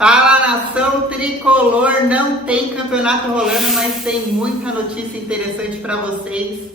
Fala, nação tricolor, não tem campeonato rolando, mas tem muita notícia interessante para vocês.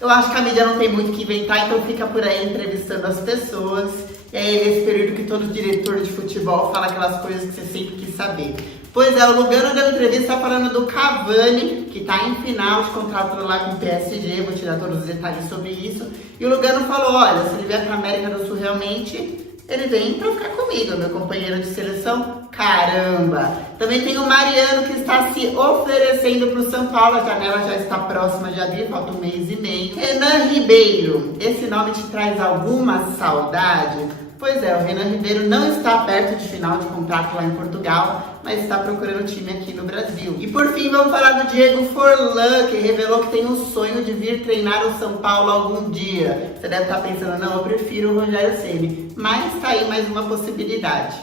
Eu acho que a mídia não tem muito o que inventar, então fica por aí entrevistando as pessoas. E aí nesse período que todo diretor de futebol fala aquelas coisas que você sempre quis saber. Pois é, o Lugano deu entrevista falando do Cavani, que está em final de contrato lá com o PSG, vou te dar todos os detalhes sobre isso. E o Lugano falou, olha, se ele vier para a América do Sul realmente, ele vem para ficar comigo, meu companheiro de seleção, caramba! Também tem o Mariano que está se oferecendo para o São Paulo, a janela já está próxima de abrir, falta um mês e meio. Renan Ribeiro, esse nome te traz alguma saudade? Pois é, o Renan Ribeiro não está perto de final de contrato lá em Portugal, mas está procurando time aqui no Brasil. E por fim, vamos falar do Diego Forlan, que revelou que tem o sonho de vir treinar o São Paulo algum dia. Você deve estar pensando, não, eu prefiro o Rogério Ceni, mas está aí mais uma possibilidade.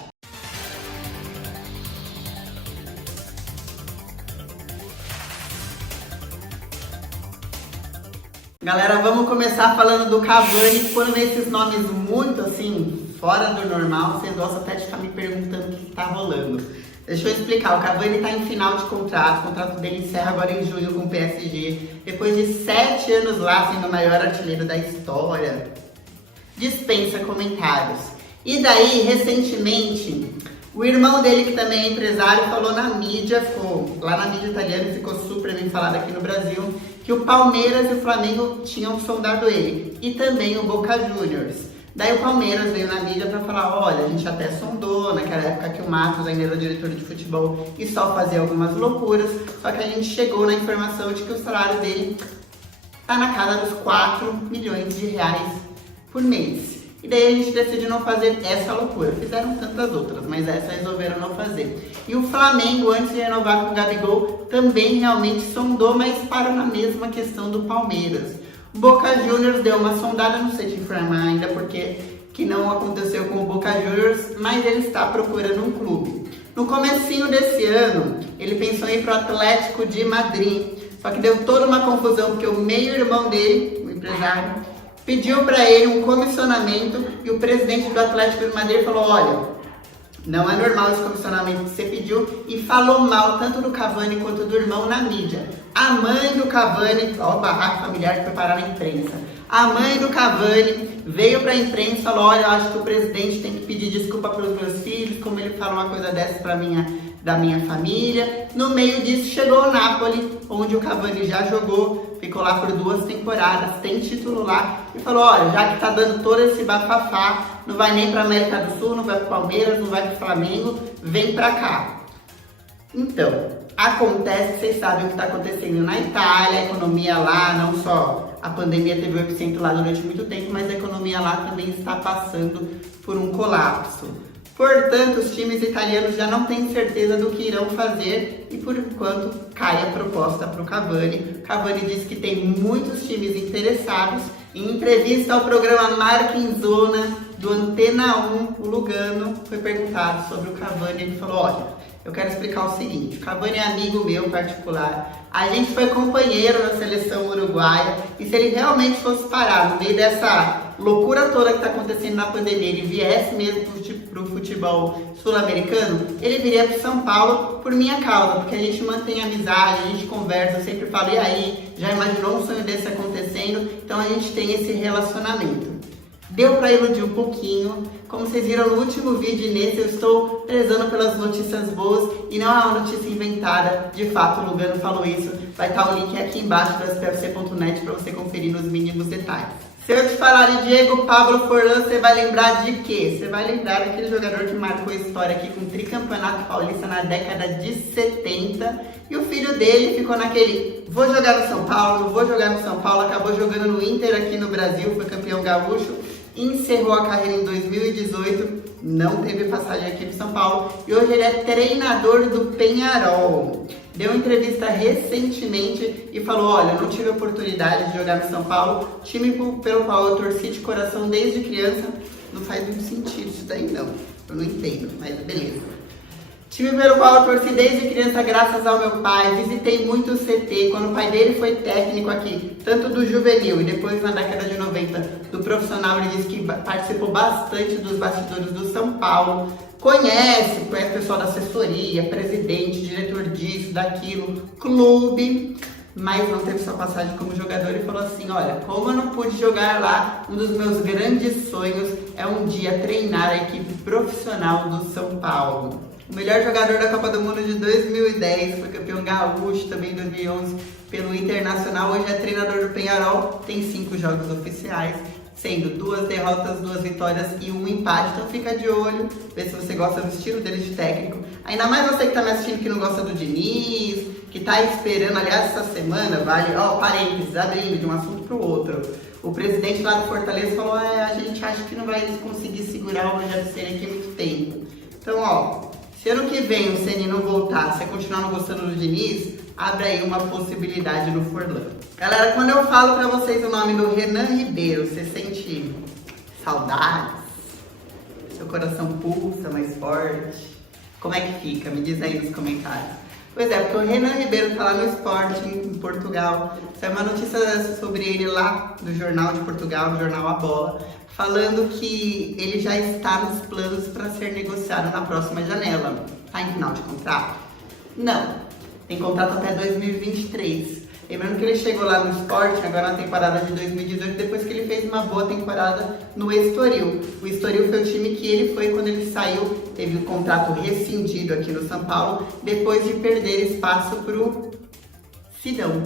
Galera, vamos começar falando do Cavani. Quando vê esses nomes muito assim, fora do normal, vocês gostam até de ficar me perguntando o que está rolando. Deixa eu explicar, o Cavani está em final de contrato, o contrato dele encerra agora em junho com o PSG, depois de 7 anos lá, sendo o maior artilheiro da história. Dispensa comentários. E daí, recentemente, o irmão dele, que também é empresário, falou na mídia, ficou lá na mídia italiana, ficou super bem falado aqui no Brasil, que o Palmeiras e o Flamengo tinham sondado ele, e também o Boca Juniors. Daí o Palmeiras veio na mídia para falar, olha, a gente até sondou, naquela época que o Matos ainda era diretor de futebol e só fazia algumas loucuras, só que a gente chegou na informação de que o salário dele tá na casa dos 4 milhões de reais por mês. E daí a gente decidiu não fazer essa loucura. Fizeram tantas outras, mas essa resolveram não fazer. E o Flamengo, antes de renovar com o Gabigol, também realmente sondou, mas parou na mesma questão do Palmeiras. O Boca Juniors deu uma sondada, não sei te informar ainda porque que não aconteceu com o Boca Juniors, mas ele está procurando um clube. No comecinho desse ano, ele pensou em ir para o Atlético de Madrid, só que deu toda uma confusão porque o meio-irmão dele, o empresário, pediu para ele um comissionamento e o presidente do Atlético de Madrid falou, olha, não é normal esse comissionamento que você pediu, e falou mal tanto do Cavani quanto do irmão na mídia. A mãe do Cavani, ó o barraco familiar que foi parar na imprensa, a mãe do Cavani veio para a imprensa e falou, olha, eu acho que o presidente tem que pedir desculpa para os meus filhos, como ele falou uma coisa dessa da minha família. No meio disso chegou o Napoli, onde o Cavani já jogou, ficou lá por 2 temporadas, tem título lá, e falou, olha, já que tá dando todo esse bafafá, não vai nem pra América do Sul, não vai pro Palmeiras, não vai pro Flamengo, vem pra cá. Então, acontece, vocês sabem o que tá acontecendo na Itália, a economia lá, não só a pandemia teve o epicentro lá durante muito tempo, mas a economia lá também está passando por um colapso. Portanto, os times italianos já não têm certeza do que irão fazer e, por enquanto, cai a proposta para o Cavani. O Cavani disse que tem muitos times interessados. Em entrevista ao programa Marca em Zona, do Antena 1, o Lugano foi perguntado sobre o Cavani. Ele falou, olha, eu quero explicar o seguinte, o Cavani é amigo meu particular, a gente foi companheiro na seleção uruguaia, e se ele realmente fosse parar no meio dessa loucura toda que está acontecendo na pandemia, ele viesse mesmo para o futebol sul-americano, ele viria para São Paulo por minha causa, porque a gente mantém amizade, a gente conversa, eu sempre falo, e aí, já imaginou um sonho desse acontecendo? Então a gente tem esse relacionamento. Deu para iludir um pouquinho, como vocês viram no último vídeo, nesse eu estou prezando pelas notícias boas e não é uma notícia inventada, de fato o Lugano falou isso, vai estar o link aqui embaixo do spfc.net para você conferir nos mínimos detalhes. Se eu te falar de Diego Pablo Forlan, você vai lembrar de quê? Você vai lembrar daquele jogador que marcou a história aqui com o tricampeonato paulista na década de 70 e o filho dele ficou naquele, vou jogar no São Paulo, vou jogar no São Paulo, acabou jogando no Inter aqui no Brasil, foi campeão gaúcho, encerrou a carreira em 2018, não teve passagem aqui para São Paulo e hoje ele é treinador do Peñarol. Deu uma entrevista recentemente e falou, olha, eu não tive a oportunidade de jogar no São Paulo, time pelo qual eu torci de coração desde criança, não faz muito sentido isso daí não, eu não entendo, mas beleza. Time pelo qual eu torci desde criança graças ao meu pai, visitei muito o CT, quando o pai dele foi técnico aqui, tanto do juvenil e depois na década de 90 do profissional, ele disse que participou bastante dos bastidores do São Paulo, conhece o pessoal da assessoria, presidente, diretor disso, daquilo, clube, mas não teve sua passagem como jogador e falou assim, olha, como eu não pude jogar lá, um dos meus grandes sonhos é um dia treinar a equipe profissional do São Paulo. O melhor jogador da Copa do Mundo de 2010, foi campeão gaúcho também em 2011 pelo Internacional, hoje é treinador do Peñarol, tem 5 jogos oficiais, sendo 2 derrotas, 2 vitórias e 1 empate. Então fica de olho, vê se você gosta do estilo dele de técnico. Ainda mais você que tá me assistindo que não gosta do Diniz, que tá esperando, aliás, essa semana, vale, parênteses, abrindo de um assunto pro outro. O presidente lá do Fortaleza falou, a gente acha que não vai conseguir segurar o Rogério Ceni aqui muito tempo. Então, se ano que vem o Ceni não voltar, você continuar não gostando do Diniz, abre aí uma possibilidade no Forlan. Galera, quando eu falo pra vocês o nome do Renan Ribeiro, você sente saudades? Seu coração pulsa mais forte? Como é que fica? Me diz aí nos comentários. Pois é, porque o Renan Ribeiro tá lá no Sporting, em Portugal. Saiu uma notícia sobre ele lá do Jornal de Portugal, no jornal A Bola, falando que ele já está nos planos para ser negociado na próxima janela. Tá em final de contrato? Não. Tem contrato até 2023. Lembrando que ele chegou lá no Sporting, agora na temporada de 2018, depois que ele fez uma boa temporada no Estoril. O Estoril foi o time que ele foi quando ele saiu, teve um contrato rescindido aqui no São Paulo, depois de perder espaço pro Sidão.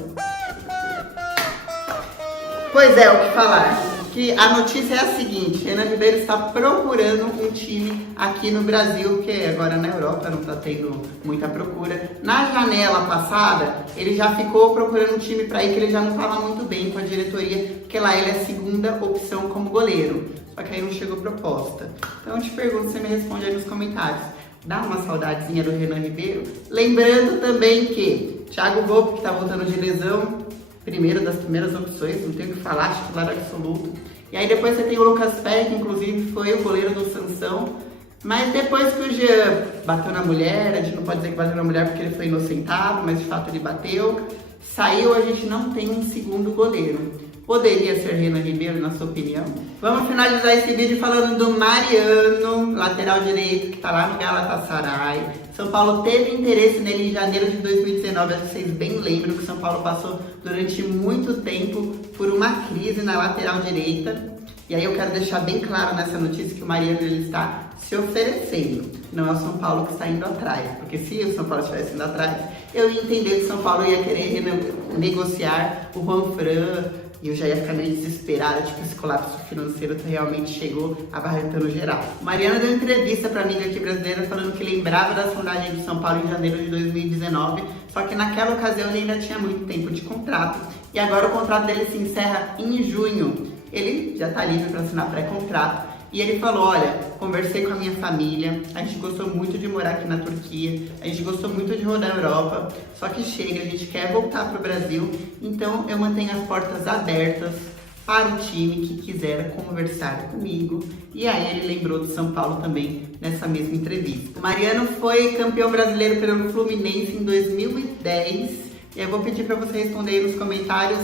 Pois é, o que falar? Que a notícia é a seguinte, Renan Ribeiro está procurando um time aqui no Brasil, que agora na Europa não está tendo muita procura. Na janela passada, ele já ficou procurando um time para ir, que ele já não estava muito bem com a diretoria, porque lá ele é a segunda opção como goleiro. Só que aí não chegou proposta. Então eu te pergunto, você me responde aí nos comentários. Dá uma saudadezinha do Renan Ribeiro? Lembrando também que Thiago Volpi, que está voltando de lesão, primeiro das primeiras opções, não tenho o que falar, titular absoluto. E aí depois você tem o Lucas Perry, que inclusive foi o goleiro do Sansão. Mas depois que o Jean bateu na mulher, a gente não pode dizer que bateu na mulher porque ele foi inocentado, mas de fato ele bateu. Saiu, a gente não tem um segundo goleiro. Poderia ser Renan Ribeiro, na sua opinião? Vamos finalizar esse vídeo falando do Mariano, lateral direito, que está lá no Galatasaray. São Paulo teve interesse nele em janeiro de 2019, acho que vocês bem lembram que São Paulo passou durante muito tempo por uma crise na lateral direita. E aí eu quero deixar bem claro nessa notícia que o Mariano ele está se oferecendo. Não é o São Paulo que está indo atrás, porque se o São Paulo estivesse indo atrás, eu ia entender que o São Paulo ia querer negociar o Juan Fran, e eu já ia ficar meio desesperada, tipo, esse colapso financeiro realmente chegou abarrotando geral. O Mariano deu entrevista pra mídia aqui brasileira falando que lembrava da sondagem do São Paulo em janeiro de 2019, só que naquela ocasião ele ainda tinha muito tempo de contrato, e agora o contrato dele se encerra em junho. Ele já tá livre para assinar pré-contrato, e ele falou, olha, conversei com a minha família, a gente gostou muito de morar aqui na Turquia, a gente gostou muito de rodar a Europa, só que chega, a gente quer voltar pro Brasil, então eu mantenho as portas abertas para o time que quiser conversar comigo. E aí ele lembrou do São Paulo também nessa mesma entrevista. O Mariano foi campeão brasileiro pelo Fluminense em 2010, e eu vou pedir para você responder aí nos comentários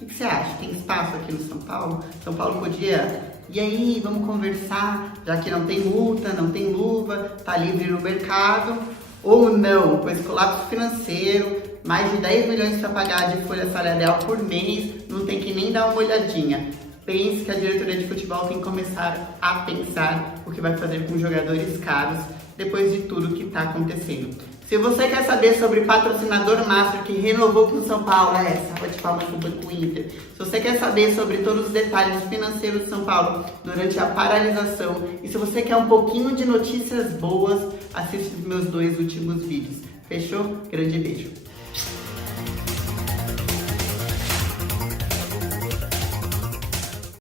o que você acha? Tem espaço aqui no São Paulo? São Paulo podia... E aí, vamos conversar, já que não tem multa, não tem luva, tá livre no mercado, ou não, com esse colapso financeiro, mais de 10 milhões para pagar de folha salarial por mês, não tem que nem dar uma olhadinha. Pense que a diretoria de futebol tem que começar a pensar o que vai fazer com jogadores caros depois de tudo que está acontecendo. Se você quer saber sobre patrocinador master que renovou com o São Paulo, salva de palmas pro Banco Inter. Se você quer saber sobre todos os detalhes financeiros de São Paulo durante a paralisação, e se você quer um pouquinho de notícias boas, assiste os meus 2 últimos vídeos. Fechou? Grande beijo!